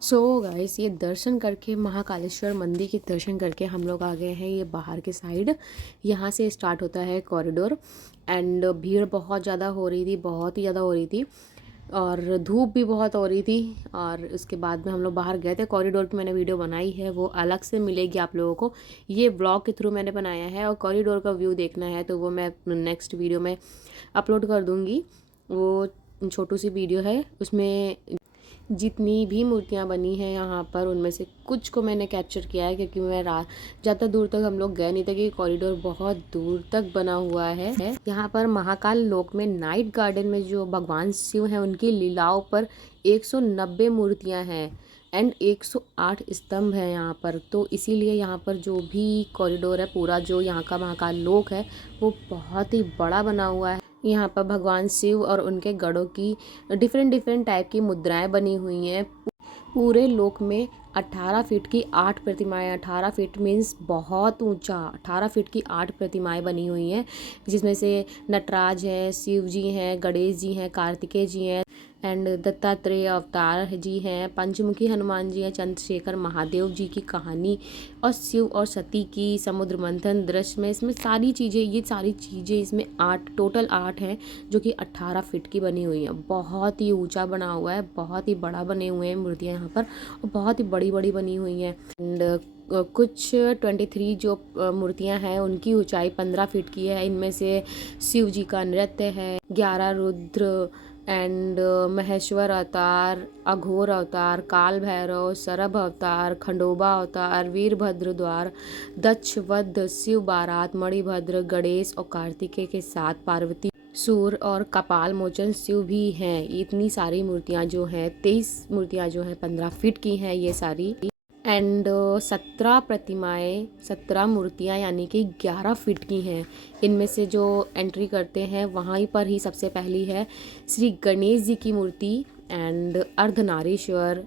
So guys, ये दर्शन करके महाकालेश्वर मंदिर के दर्शन करके हम लोग आ गए हैं ये बाहर के साइड। यहाँ से स्टार्ट होता है कॉरिडोर। एंड भीड़ बहुत ज़्यादा हो रही थी, बहुत ही ज़्यादा हो रही थी और धूप भी बहुत हो रही थी। और उसके बाद में हम लोग बाहर गए थे। कॉरिडोर की मैंने वीडियो बनाई है, वो अलग से मिलेगी आप लोगों को। ये ब्लॉग के थ्रू मैंने बनाया है और कॉरिडोर का व्यू देखना है तो वो मैं नेक्स्ट वीडियो में अपलोड कर दूँगी। वो छोटू सी वीडियो है, उसमें जितनी भी मूर्तियाँ बनी हैं यहाँ पर उनमें से कुछ को मैंने कैप्चर किया है, क्योंकि मैं ज़्यादा दूर तक हम लोग गए नहीं थे, कि कॉरिडोर बहुत दूर तक बना हुआ है। यहाँ पर महाकाल लोक में नाइट गार्डन में जो भगवान शिव हैं उनकी लीलाओं पर 190 मूर्तियाँ हैं एंड 108 स्तंभ हैं यहाँ पर। तो इसीलिए यहाँ पर जो भी कॉरिडोर है, पूरा जो यहाँ का महाकाल लोक है, वो बहुत ही बड़ा बना हुआ है। यहाँ पर भगवान शिव और उनके गढ़ों की डिफरेंट टाइप की मुद्राएं बनी हुई हैं। पूरे लोक में 18 फीट की 8 प्रतिमाएं, 18 फीट मीन्स बहुत ऊंचा, 18 फीट की 8 प्रतिमाएं बनी हुई हैं, जिसमें से नटराज हैं, शिव जी हैं, गणेश जी हैं, कार्तिकेय जी हैं एंड दत्तात्रेय अवतार जी हैं, पंचमुखी हनुमान जी हैं, चंद्रशेखर महादेव जी की कहानी और शिव और सती की समुद्र मंथन दृश्य में, इसमें सारी चीज़ें, ये सारी चीज़ें इसमें 8 टोटल 8 हैं जो कि 18 फीट की बनी हुई हैं। बहुत ही ऊंचा बना हुआ है, बहुत ही बड़ा बने हुए हैं मूर्तियाँ यहाँ पर और बहुत ही बड़ी बड़ी बनी हुई हैं। एंड कुछ 23 जो मूर्तियां हैं उनकी ऊंचाई 15 फीट की है। इनमें से शिव जी का नृत्य है, 11 रुद्र एंड महेश्वर अवतार, अघोर अवतार, काल भैरव, सरभ अवतार, खंडोबा अवतार, वीरभद्र द्वार, दक्ष वध, शिव बारात, मणिभद्र, गणेश और कार्तिकेय के साथ पार्वती, सूर और कपाल मोचन शिव भी हैं। इतनी सारी मूर्तियां जो हैं, 23 मूर्तियां जो हैं 15 फीट की हैं ये सारी। एंड 17 प्रतिमाएं, 17 मूर्तियां यानी कि 11 फीट की हैं। इनमें से जो एंट्री करते हैं वहाँ पर ही सबसे पहली है श्री गणेश जी की मूर्ति एंड अर्धनारीश्वर,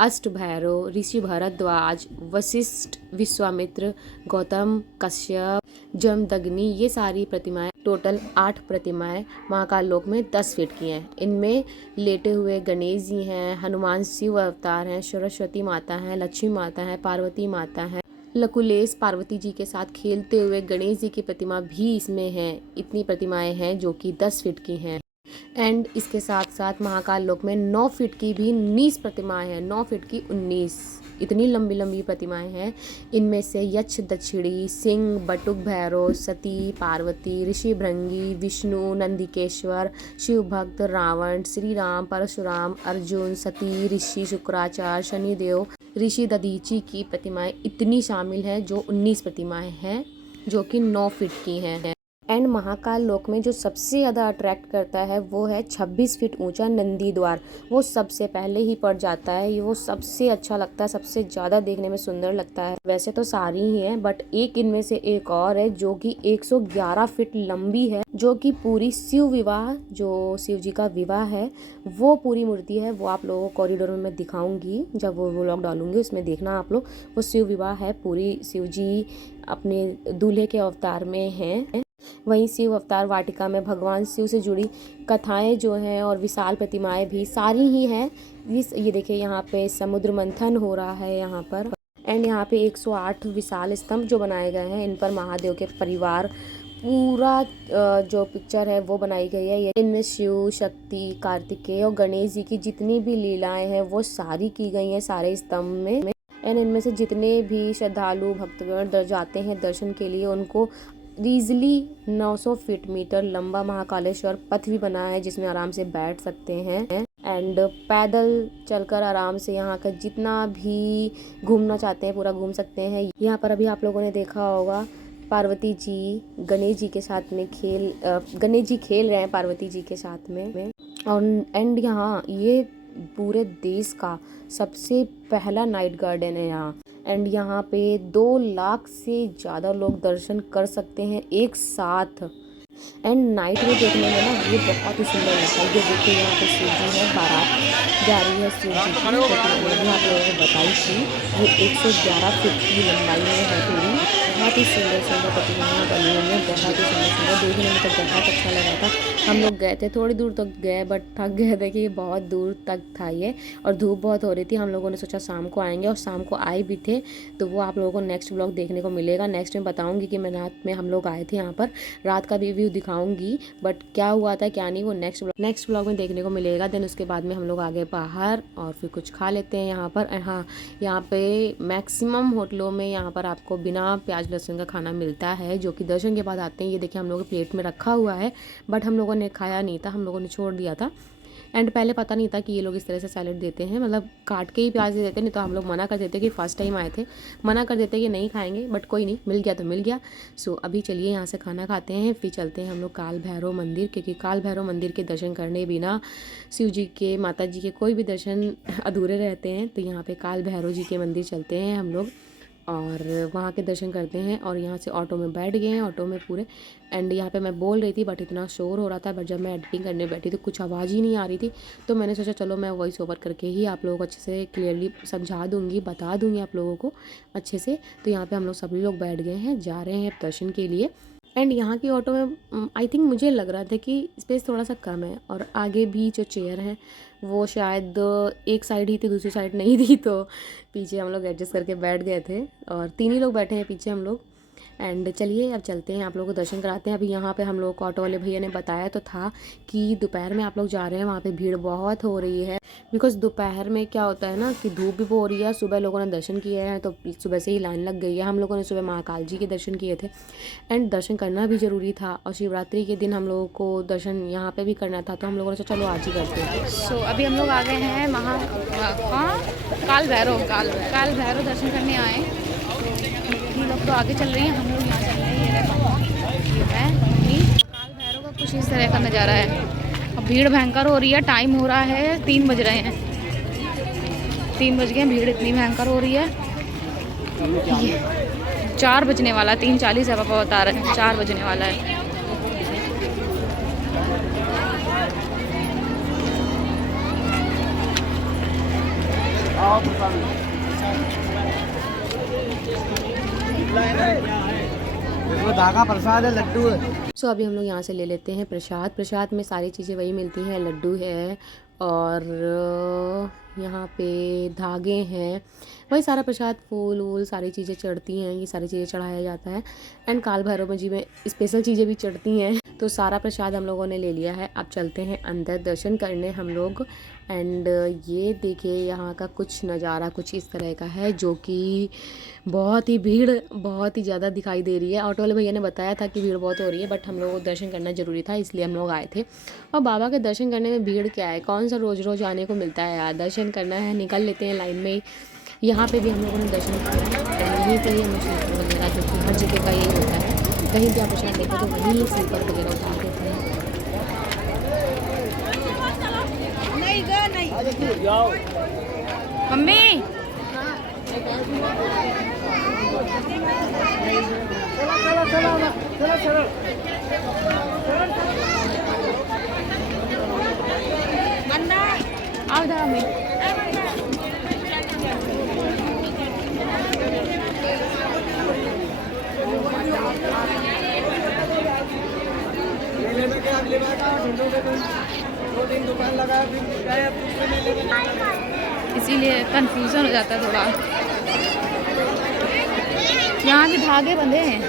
अष्ट भैरव, ऋषि भरद्वाज, वशिष्ठ, विश्वामित्र, गौतम, कश्यप, जमदग्नि, ये सारी प्रतिमाएं, टोटल 8 प्रतिमाएं महाकाल लोक में 10 फीट की हैं। इनमें लेटे हुए गणेश जी हैं, हनुमान शिव अवतार हैं, सरस्वती माता हैं, लक्ष्मी माता हैं, पार्वती माता हैं, लकुलेश पार्वती जी के साथ खेलते हुए गणेश जी की प्रतिमा भी इसमें है। इतनी प्रतिमाएं हैं जो कि 10 फीट की हैं। एंड इसके साथ साथ महाकाल लोक में 9 फीट की भी 19 प्रतिमाएं हैं, 9 फीट की 19, इतनी लंबी लंबी प्रतिमाएं हैं। इनमें से यक्ष, दक्षिणी, सिंह, बटुक भैरव, सती, पार्वती, ऋषि भृंगी, विष्णु, नंदिकेश्वर, शिव भक्त, रावण, श्री राम, परशुराम, अर्जुन, सती, ऋषि शुक्राचार्य, शनिदेव, ऋषि दधीची की प्रतिमाएं इतनी शामिल हैं, जो 19 प्रतिमाएं हैं जो कि 9 फीट की हैं। एंड महाकाल लोक में जो सबसे ज़्यादा अट्रैक्ट करता है वो है 26 फीट ऊंचा नंदी द्वार। वो सबसे पहले ही पड़ जाता है, ये वो सबसे अच्छा लगता है, सबसे ज़्यादा देखने में सुंदर लगता है। वैसे तो सारी ही हैं, बट एक इनमें से एक और है जो कि 111 फीट लंबी है, जो कि पूरी शिव विवाह, जो शिव जी का विवाह है, वो पूरी मूर्ति है। वो आप लोगों को कॉरिडोर में मैं दिखाऊंगी, जब वो व्लॉग डालूंगी उसमें देखना आप लोग। वो शिव विवाह है, पूरी शिव जी अपने दूल्हे के अवतार में हैं। वहीं शिव अवतार वाटिका में भगवान शिव से जुड़ी कथाएं जो हैं और विशाल प्रतिमाएं भी सारी ही हैं। ये देखिए, यहाँ पे समुद्र मंथन हो रहा है यहाँ पर। एंड यहाँ पे 108 विशाल स्तंभ जो बनाए गए हैं, इन पर महादेव के परिवार पूरा जो पिक्चर है वो बनाई गई है। इनमें शिव, शक्ति, कार्तिकेय और गणेश जी की जितनी भी लीलाएं हैं वो सारी की गई हैं सारे स्तंभ में। एंड इनमें से जितने भी श्रद्धालु भक्तगण जाते हैं दर्शन के लिए, उनको ईजिली 900 फीट मीटर लंबा महाकालेश्वर पथ भी बना है, जिसमें आराम से बैठ सकते हैं एंड पैदल चलकर आराम से यहाँ का जितना भी घूमना चाहते हैं पूरा घूम सकते हैं। यहाँ पर अभी आप लोगों ने देखा होगा पार्वती जी गणेश जी के साथ में गणेश जी खेल रहे हैं पार्वती जी के साथ में। और एंड यहाँ ये पूरे देश का सबसे पहला नाइट गार्डन है यहाँ। एंड यहाँ पे 2 लाख से ज़्यादा लोग दर्शन कर सकते हैं एक साथ। एंड नाइट में देखने में ना ये बहुत ही सुंदर लगता है। ये देखिए, यहाँ पे शिव जी है बारात जा रही है शिव जी की, जो कि मैंने भी आप लोगों को बताई थी। ये 111 फीट की लंबाई में है पूरी। बहुत ही सुंदर सुंदर प्रतिमाएं बनी हुई हैं, बहुत ही सुंदर सुंदर, देखने में तो बहुत अच्छा लगा था। हम लोग गए थे, थोड़ी दूर तक गए बट थक गए थे कि बहुत दूर तक था ये, और धूप बहुत हो रही थी। हम लोगों ने सोचा शाम को आएंगे, और शाम को आए भी थे। तो वो आप लोगों को नेक्स्ट ब्लॉग देखने को मिलेगा। नेक्स्ट में बताऊंगी कि मैं रात में हम लोग आए थे यहाँ पर, रात का भी व्यू दिखाऊंगी, बट क्या हुआ था क्या नहीं वो नेक्स्ट ब्लॉग में देखने को मिलेगा। देन उसके बाद में हम लोग आ गए बाहर और फिर कुछ खा लेते हैं यहाँ पर। हाँ, यहाँ पे मैक्सिमम होटलों में यहाँ पर आपको बिना प्याज लहसुन का खाना मिलता है, जो कि दर्शन के बाद आते हैं। ये देखिए हम लोगों के प्लेट में रखा हुआ है, बट हम लोगों ने खाया नहीं था, हम लोगों ने छोड़ दिया था। एंड पहले पता नहीं था कि ये लोग इस तरह से सैलेड देते हैं, मतलब काट के ही प्याज दे देते, नहीं तो हम लोग मना कर देते कि फर्स्ट टाइम आए थे, मना कर देते कि नहीं खाएंगे, बट कोई नहीं, मिल गया तो मिल गया। सो अभी चलिए यहाँ से खाना खाते हैं, फिर चलते हैं हम लोग काल भैरव मंदिर, क्योंकि काल भैरव मंदिर के दर्शन करने बिना शिव जी के, माता जी के कोई भी दर्शन अधूरे रहते हैं। तो यहाँ पे काल भैरव जी के मंदिर चलते हैं हम लोग और वहाँ के दर्शन करते हैं। और यहाँ से ऑटो में बैठ गए हैं, ऑटो में पूरे। एंड यहाँ पे मैं बोल रही थी बट इतना शोर हो रहा था, बट जब मैं एडिटिंग करने बैठी तो कुछ आवाज़ ही नहीं आ रही थी। तो मैंने सोचा चलो मैं वॉइस ओवर करके ही आप लोगों को अच्छे से क्लियरली समझा दूँगी, बता दूँगी आप लोगों को अच्छे से। तो यहाँ पर हम लोग सभी लोग बैठ गए हैं, जा रहे हैं दर्शन के लिए। एंड यहाँ की ऑटो में आई थिंक मुझे लग रहा था कि स्पेस थोड़ा सा कम है, और आगे भी जो चेयर हैं वो शायद एक साइड ही थी, दूसरी साइड नहीं थी, तो पीछे हम लोग एडजस्ट करके बैठ गए थे, और 3 ही लोग बैठे हैं पीछे हम लोग। एंड चलिए अब चलते हैं, आप लोगों को दर्शन कराते हैं। अभी यहाँ पे हम लोग को ऑटो वाले भैया ने बताया तो था कि दोपहर में आप लोग जा रहे हैं, वहाँ पे भीड़ बहुत हो रही है, बिकॉज दोपहर में क्या होता है ना कि धूप भी हो रही है। सुबह लोगों ने दर्शन किए हैं तो सुबह से ही लाइन लग गई है। हम लोगों ने सुबह महाकाल जी के दर्शन किए थे, एंड दर्शन करना भी ज़रूरी था, और शिवरात्रि के दिन हम लोगों को दर्शन यहाँ पे भी करना था, तो हम लोगों ने सोचा चलो आज ही करते हैं। सो अभी हम लोग आ गए हैं काल भैरव दर्शन करने आए। ये लोग तो आगे चल रही हैं, हम लोग यहाँ चल रहे हैं। ये है काल भैरव का कुछ इस तरह का नज़ारा है। अब भीड़ भयंकर हो रही है, टाइम हो रहा है 3 बज रहे हैं, 3 बज गए, भीड़ इतनी भयंकर हो रही है। 4 बजने वाला, 3:40 है, पापा बता रहे हैं 4 बजने वाला है। धागा प्रसाद है, लड्डू है। सो अभी हम लोग यहाँ से ले लेते हैं प्रसाद। प्रसाद में सारी चीज़ें वही मिलती हैं, लड्डू है और यहाँ पे धागे हैं, वही सारा प्रसाद, फूल वूल सारी चीज़ें चढ़ती हैं, ये सारी चीज़ें चढ़ाया जाता है। एंड काल भैरव जी में स्पेशल चीज़ें भी चढ़ती हैं, तो सारा प्रसाद हम लोगों ने ले लिया है। अब चलते हैं अंदर दर्शन करने हम लोग। एंड ये देखिए यहाँ का कुछ नज़ारा कुछ इस तरह का है, जो कि बहुत ही भीड़ बहुत ही ज़्यादा दिखाई दे रही है। ऑटो वाले भैया ने बताया था कि भीड़ बहुत हो रही है, बट हम लोगों को दर्शन करना ज़रूरी था, इसलिए हम लोग आए थे। और बाबा के दर्शन करने में भीड़ क्या है, कौन सा रोज़ रोज़ आने को मिलता है यार, दर्शन करना है निकल लेते हैं लाइन में ही। यहाँ पे भी हम लोगों ने दर्शन किया है, यहीं पर ही हमें स्लीपर वगैरह, जो कि हर जगह का यही होता है, कहीं भी आप प्रसाद देखें तो वहीं स्लीपर वगैरह उतार देते हैं। मम्मी आओ इधर मम्मी। इसीलिए कंफ्यूजन हो जाता है थोड़ा। यहाँ भी धागे बंधे हैं।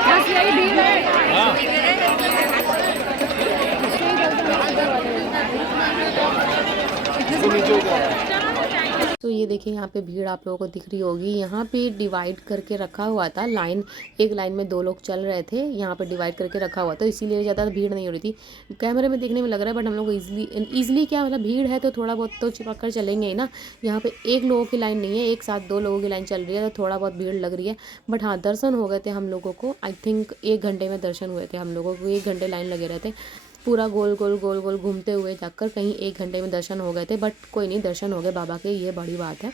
बस यही भीड़ है। तो ये देखिए यहाँ पे भीड़ आप लोगों को दिख रही होगी, यहाँ पे डिवाइड करके रखा हुआ था लाइन, एक लाइन में 2 लोग चल रहे थे, यहाँ पे डिवाइड करके रखा हुआ था, इसीलिए ज़्यादा भीड़ नहीं हो रही थी। कैमरे में देखने में लग रहा है, बट हम लोग ईजिली क्या मतलब भीड़ है तो थोड़ा बहुत तो चिपक कर चलेंगे ही ना। यहाँ पे एक लोगों की लाइन नहीं है, एक साथ 2 लोगों की लाइन चल रही है, तो थोड़ा बहुत भीड़ लग रही है। बट हाँ, दर्शन हो गए थे हम लोगों को, आई थिंक 1 घंटे में दर्शन हुए थे हम लोगों को, 1 घंटे लाइन लगे रहते। पूरा गोल गोल गोल गोल घूमते हुए जाकर कहीं 1 घंटे में दर्शन हो गए थे, बट कोई नहीं, दर्शन हो गए बाबा के, ये बड़ी बात है।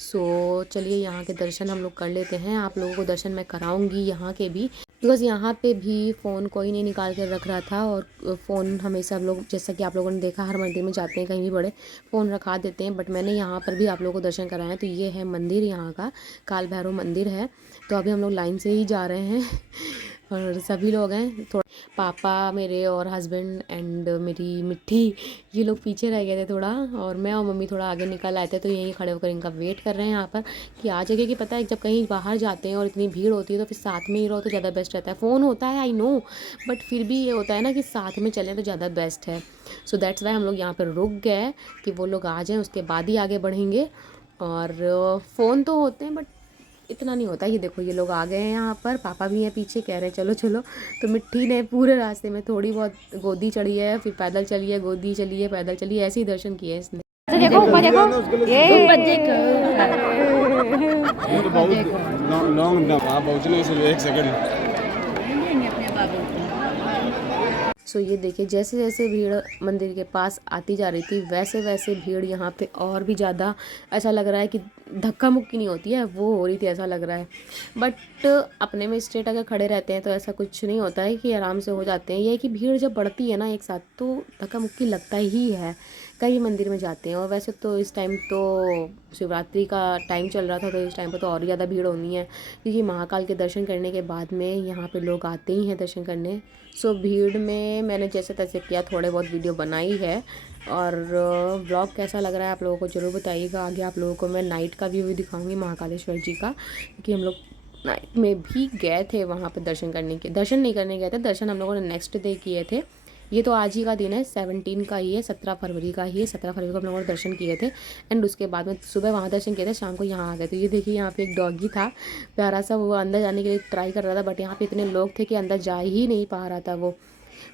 सो चलिए यहाँ के दर्शन हम लोग कर लेते हैं। आप लोगों को दर्शन मैं कराऊंगी यहाँ के भी, बिकॉज़ यहाँ पे भी फ़ोन कोई नहीं निकाल कर रख रहा था। और फ़ोन हमेशा हम लोग, जैसा कि आप लोगों ने देखा, हर मंदिर में जाते हैं कहीं भी बड़े फ़ोन रखा देते हैं, बट मैंने यहाँ पर भी आप लोगों को दर्शन कराया। तो ये है मंदिर, यहाँ का काल भैरव मंदिर है। तो अभी हम लोग लाइन से ही जा रहे हैं और सभी लोग हैं, थोड़ा पापा मेरे और हस्बैंड एंड मेरी मिट्टी, ये लोग पीछे रह गए थे थोड़ा, और मैं और मम्मी थोड़ा आगे निकल आए थे। तो यहीं खड़े होकर इनका वेट कर रहे हैं यहाँ पर कि आ जाएगी। कि पता है जब कहीं बाहर जाते हैं और इतनी भीड़ होती है तो फिर साथ में ही रहो तो ज़्यादा बेस्ट रहता है। फ़ोन होता है, आई नो, बट फिर भी ये होता है ना कि साथ में चलें तो ज़्यादा बेस्ट है। सो दैट्स वाई हम लोग यहाँ पर रुक गए कि वो लोग आ जाएँ, उसके बाद ही आगे बढ़ेंगे। और फ़ोन तो होते हैं बट इतना नहीं होता। ये देखो, ये लोग आ गए हैं यहाँ पर, पापा भी हैं पीछे, कह रहे हैं चलो चलो। तो मिट्टी ने पूरे रास्ते में थोड़ी बहुत गोदी चढ़ी है, फिर पैदल चली है, गोदी चली है, पैदल चली है, ऐसे ही दर्शन किए हैं इसने। देखो ऊपर देखो, ये लॉन्ग वहाँ पहुँचने से 1 सेकंड। सो ये देखिए, जैसे जैसे भीड़ मंदिर के पास आती जा रही थी वैसे वैसे भीड़ यहाँ पे और भी ज़्यादा, ऐसा लग रहा है कि धक्का मुक्की नहीं होती है, वो हो रही थी, ऐसा लग रहा है। बट अपने में स्ट्रेट अगर खड़े रहते हैं तो ऐसा कुछ नहीं होता है, कि आराम से हो जाते हैं। ये है कि भीड़ जब बढ़ती है ना एक साथ तो धक्का मुक्की लगता ही है, कई मंदिर में जाते हैं। और वैसे तो इस टाइम तो शिवरात्रि का टाइम चल रहा था, तो इस टाइम पर तो और ज़्यादा भीड़ होनी है, क्योंकि महाकाल के दर्शन करने के बाद में यहाँ पे लोग आते ही हैं दर्शन करने। सो भीड़ में मैंने जैसे तैसे किया, थोड़े बहुत वीडियो बनाई है। और ब्लॉग कैसा लग रहा है आप लोगों को ज़रूर बताइएगा। आगे आप लोगों को मैं नाइट का व्यू भी दिखाऊंगी महाकालेश्वर जी का, क्योंकि हम लोग नाइट में भी गए थे वहाँ पर दर्शन करने के, दर्शन नहीं करने गए थे, दर्शन हम लोगों ने नेक्स्ट डे किए थे। ये तो आज ही का दिन है, 17 का ही है, 17 फरवरी का ही है। 17 फरवरी को हम लोगों ने दर्शन किए थे, एंड उसके बाद में सुबह वहाँ दर्शन किए थे, शाम को यहाँ आ गए। तो ये देखिए, यहाँ पे एक डॉगी था प्यारा सा, वो अंदर जाने के लिए ट्राई कर रहा था, बट यहाँ पे इतने लोग थे कि अंदर जा ही नहीं पा रहा था वो,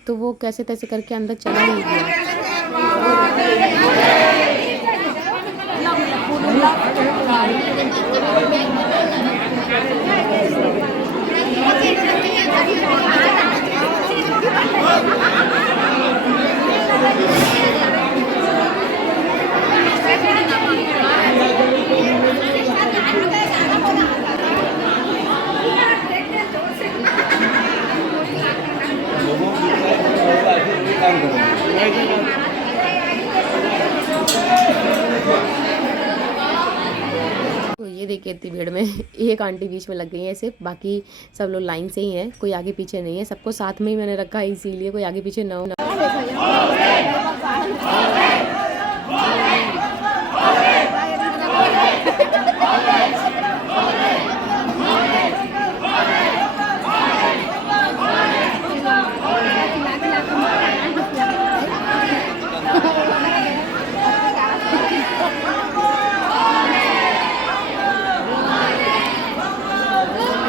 तो वो कैसे तैसे करके अंदर चला ही गया। तो ये देखिए, इतनी भीड़ में एक आंटी बीच में लग गई है सिर्फ, बाकी सब लोग लाइन से ही हैं, कोई आगे पीछे नहीं है, सबको साथ में ही मैंने रखा है, इसीलिए कोई आगे पीछे ना हो ना।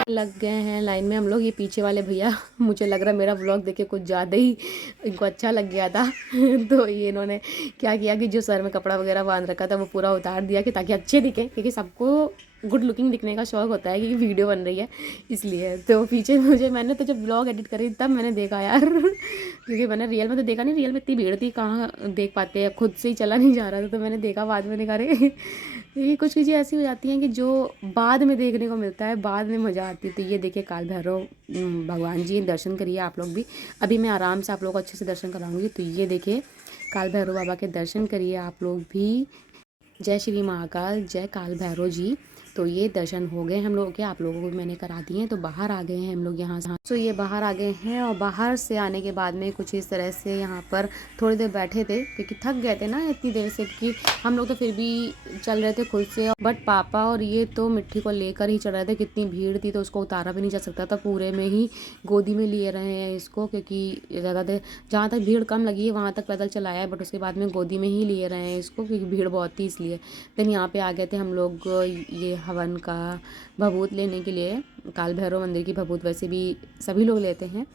लग गए हैं लाइन में हम लोग। ये पीछे वाले भैया, मुझे लग रहा है मेरा व्लॉग देख के कुछ ज़्यादा ही इनको अच्छा लग गया था तो ये इन्होंने क्या किया कि जो सर में कपड़ा वगैरह बांध रखा था वो पूरा उतार दिया, कि ताकि अच्छे दिखें, क्योंकि सबको गुड लुकिंग दिखने का शौक होता है, क्योंकि वीडियो बन रही है इसलिए। तो पीछे मैंने तो जब व्लॉग एडिट करी तब मैंने देखा यार क्योंकि मैंने रियल में तो देखा नहीं, रियल में इतनी भीड़ थी, कहाँ देख पाते हैं, खुद से ही चला नहीं जा रहा था। तो मैंने देखा बाद में, निकाले ये कुछ चीज़ें ऐसी हो जाती हैं कि जो बाद में देखने को मिलता है, बाद में मज़ा आती है। तो ये देखिए, काल भैरव भगवान जी, दर्शन करिए आप लोग भी। अभी मैं आराम से आप लोग को अच्छे से दर्शन कराऊंगी। तो ये देखिए, काल भैरव बाबा के दर्शन करिए आप लोग भी। जय श्री महाकाल, जय काल भैरव जी। तो ये दर्शन हो गए हम लोगों के, आप लोगों को मैंने करा दिए। तो बाहर आ गए हैं हम लोग यहाँ से। तो ये बाहर आ गए हैं, और बाहर से आने के बाद में कुछ इस तरह से यहाँ पर थोड़ी देर बैठे थे, क्योंकि थक गए थे ना इतनी देर से, कि हम लोग तो फिर भी चल रहे थे खुद से, बट पापा और ये तो मिट्टी को लेकर ही चल रहे थे। कितनी भीड़ थी तो उसको उतारा भी नहीं जा सकता था, पूरे में ही गोदी में लिए रहे हैं इसको, क्योंकि ज़्यादा देर जहाँ तक भीड़ कम लगी है वहाँ तक पैदल चलाया है, बट उसके बाद में गोदी में ही लिए रहे हैं इसको, क्योंकि भीड़ बहुत थी इसलिए। देन यहाँ पे आ गए थे हम लोग ये हवन का भभूत लेने के लिए। काल भैरव मंदिर की भभूत वैसे भी सभी लोग लेते हैं।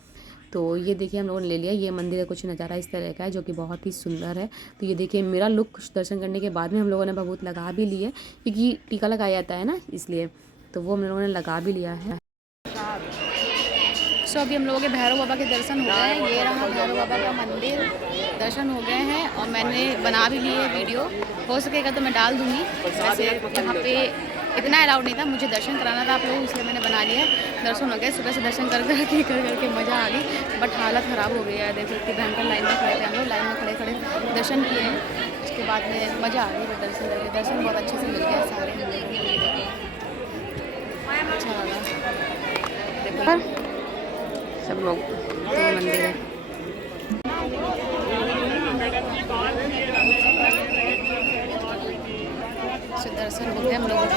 तो ये देखिए, हम लोगों ने ले लिया। ये मंदिर का कुछ नज़ारा इस तरह का है, जो कि बहुत ही सुंदर है। तो ये देखिए, मेरा लुक दर्शन करने के बाद में हम लोगों ने भभूत लगा भी लिए, क्योंकि टीका लगाया जाता है ना, इसलिए। तो वो हम लोगों ने लगा भी लिया है। सो अभी हम लोगों के भैरव बाबा के दर्शन हो गए हैं। ये रहा भैरव बाबा का मंदिर, दर्शन हो गए हैं और मैंने बना भी ली है वीडियो। हो सकेगा तो मैं डाल दूँगी। वैसे यहाँ पे इतना अलाउड नहीं था, मुझे दर्शन कराना था आप लोगों, इसलिए मैंने बना लिया। दर्शन हो गए, सुबह से दर्शन कर करके मज़ा आ गई, बट हालत ख़राब हो गई है। देख सकते भयंकर लाइन में खड़े थे हम लोग, लाइन में खड़े खड़े दर्शन किए हैं। उसके बाद में मज़ा आ गई दर्शन करके। दर्शन बहुत अच्छे से मिल गया सारे हम लोगों को, अच्छा लगा। देखो सब लोग तो मंदिर है। दर्शन हो गए हम लोगों को,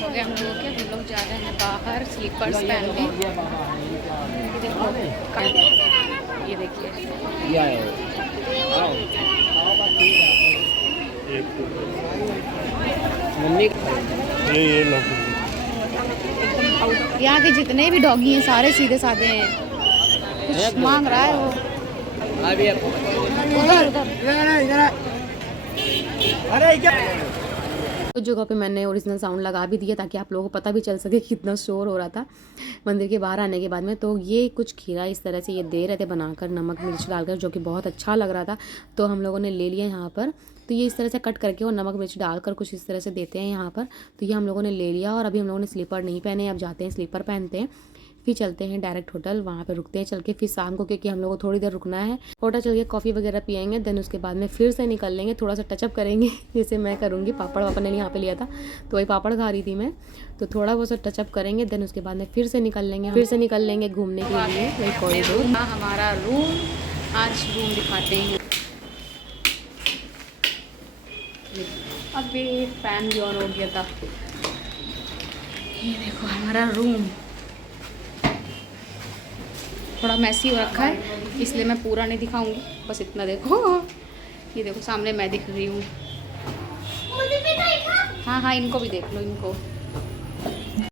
हो गए हम लोगों के। हम लोग जा रहे हैं बाहर स्लीपर्स पहनने। देखो ये देखिए, यहाँ के जितने भी डॉगी हैं सारे सीधे साधे हैं। कुछ मांग रहा है वो, उधर उधर। अरे क्या उस जगह पे मैंने ओरिजिनल साउंड लगा भी दिया ताकि आप लोगों को पता भी चल सके कितना शोर हो रहा था मंदिर के बाहर आने के बाद में। तो ये कुछ खीरा इस तरह से ये दे रहे थे बनाकर, नमक मिर्च डालकर, जो कि बहुत अच्छा लग रहा था। तो हम लोगों ने ले लिया यहाँ पर। तो ये इस तरह से कट करके और नमक मिर्च डालकर कुछ इस तरह से देते हैं यहाँ पर। तो ये हम लोगों ने ले लिया और अभी हम लोगों ने स्लीपर नहीं पहने, अब जाते हैं स्लीपर पहनते हैं, फिर चलते हैं डायरेक्ट होटल, वहाँ पे रुकते हैं चल के। फिर शाम को, क्योंकि हम लोगों को थोड़ी देर रुकना है, होटल चल के कॉफ़ी वगैरह पियेंगे। देन उसके बाद में फिर से निकल लेंगे, थोड़ा सा टचअप करेंगे जैसे मैं करूँगी। पापड़ वापड़ ने यहाँ पे लिया था तो वही पापड़ खा रही थी मैं, तो थोड़ा बहुत सा टचअप करेंगे। देन उसके बाद में फिर से निकल लेंगे घूमने के लिए वही कॉरिडोर। हमारा रूम, आज रूम दिखाते हैं। अभी फैन भी ऑन हो गया था। ये देखो हमारा रूम थोड़ा मैसी हो रखा है, इसलिए मैं पूरा नहीं दिखाऊंगी, बस इतना देखो। ये देखो सामने मैं दिख रही हूँ। हाँ हाँ, इनको भी देख लो, इनको